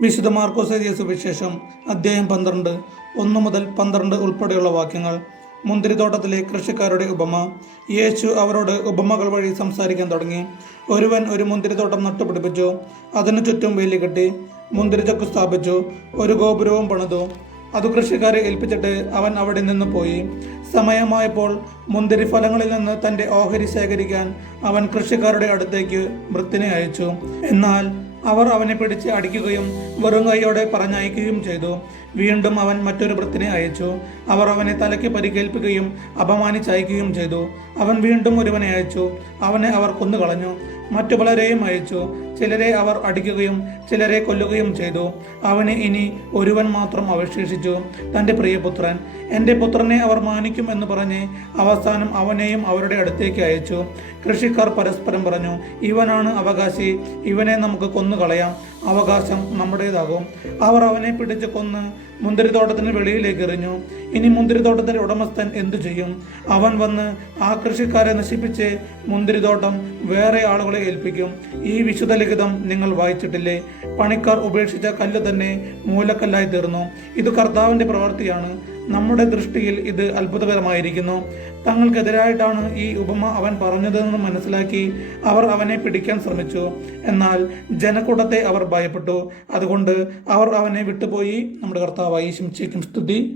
വിശുദ്ധ മാർക്കോസ് എഴുതിയ സുവിശേഷം അദ്ധ്യായം പന്ത്രണ്ട് ഒന്ന് മുതൽ പന്ത്രണ്ട് ഉൾപ്പെടെയുള്ള വാക്യങ്ങൾ. മുന്തിരിത്തോട്ടത്തിലെ കൃഷിക്കാരുടെ ഉപമ. യേശു അവരോട് ഉപമകൾ വഴി സംസാരിക്കാൻ തുടങ്ങി. ഒരുവൻ ഒരു മുന്തിരിത്തോട്ടം നട്ടുപിടിപ്പിച്ചു. അതിനു ചുറ്റും വേലി കെട്ടി മുന്തിരിച്ചക്ക് സ്ഥാപിച്ചു. ഒരു ഗോപുരവും പണിതു. അത് കൃഷിക്കാരെ ഏൽപ്പിച്ചിട്ട് അവൻ അവിടെ നിന്ന് പോയി. സമയമായപ്പോൾ മുന്തിരി ഫലങ്ങളിൽ നിന്ന് തന്റെ ഓഹരി ശേഖരിക്കാൻ അവൻ കൃഷിക്കാരുടെ അടുത്തേക്ക് വൃത്തിനെ അയച്ചു. എന്നാൽ അവർ അവനെ പിടിച്ച് അടിക്കുകയും വെറും കൈയോടെ പറഞ്ഞയക്കുകയും ചെയ്തു. വീണ്ടും അവൻ മറ്റൊരു വൃത്തിനെ അയച്ചു. അവർ അവനെ തലയ്ക്ക് പരിക്കേൽപ്പിക്കുകയും അപമാനിച്ചയക്കുകയും ചെയ്തു. അവൻ വീണ്ടും ഒരുവനെ അയച്ചു. അവനെ അവർ കൊന്നുകളഞ്ഞു. മറ്റു പലരെയും അയച്ചു. ചിലരെ അവർ അടിക്കുകയും ചിലരെ കൊല്ലുകയും ചെയ്തു. അവന് ഇനി ഒരുവൻ മാത്രം അവശേഷിച്ചു. തന്റെ പ്രിയപുത്രൻ എന്റെ പുത്രനെ അവർ മാനിക്കും എന്ന് പറഞ്ഞ് അവസാനം അവനെയും അവരുടെ അടുത്തേക്ക് അയച്ചു. കൃഷിക്കാർ പരസ്പരം പറഞ്ഞു ഇവനാണ് അവകാശി ഇവനെ നമുക്ക് കൊന്നുകളയാം. അവകാശം നമ്മുടേതാകും. അവർ അവനെ പിടിച്ച് കൊന്ന് മുന്തിരിത്തോട്ടത്തിന് വെളിയിലേക്ക് എറിഞ്ഞു. ഇനി മുന്തിരിത്തോട്ടത്തിന്റെ ഉടമസ്ഥൻ എന്തു ചെയ്യും? അവൻ വന്ന് ആ കൃഷിക്കാരെ നശിപ്പിച്ച് മുന്തിരിത്തോട്ടം വേറെ ആളുകളെ ഏൽപ്പിക്കും. ഈ വിശുദ്ധ ലിഖിതം നിങ്ങൾ വായിച്ചിട്ടില്ലേ? പണിക്കാർ ഉപേക്ഷിച്ച കല്ല് തന്നെ മൂലക്കല്ലായി തീർന്നു. ഇത് കർത്താവിന്റെ പ്രവൃത്തിയാണ്. നമ്മുടെ ദൃഷ്ടിയിൽ ഇത് അത്ഭുതകരമായിരിക്കുന്നു. തങ്ങൾക്കെതിരായിട്ടാണ് ഈ ഉപമ അവൻ പറഞ്ഞതെന്ന് മനസ്സിലാക്കി അവർ അവനെ പിടിക്കാൻ ശ്രമിച്ചു. എന്നാൽ ജനക്കൂട്ടത്തെ അവർ ഭയപ്പെട്ടു. അതുകൊണ്ട് അവർ അവനെ വിട്ടുപോയി. നമ്മുടെ കർത്താവായി ശിംശയ്ക്കും സ്തുതി.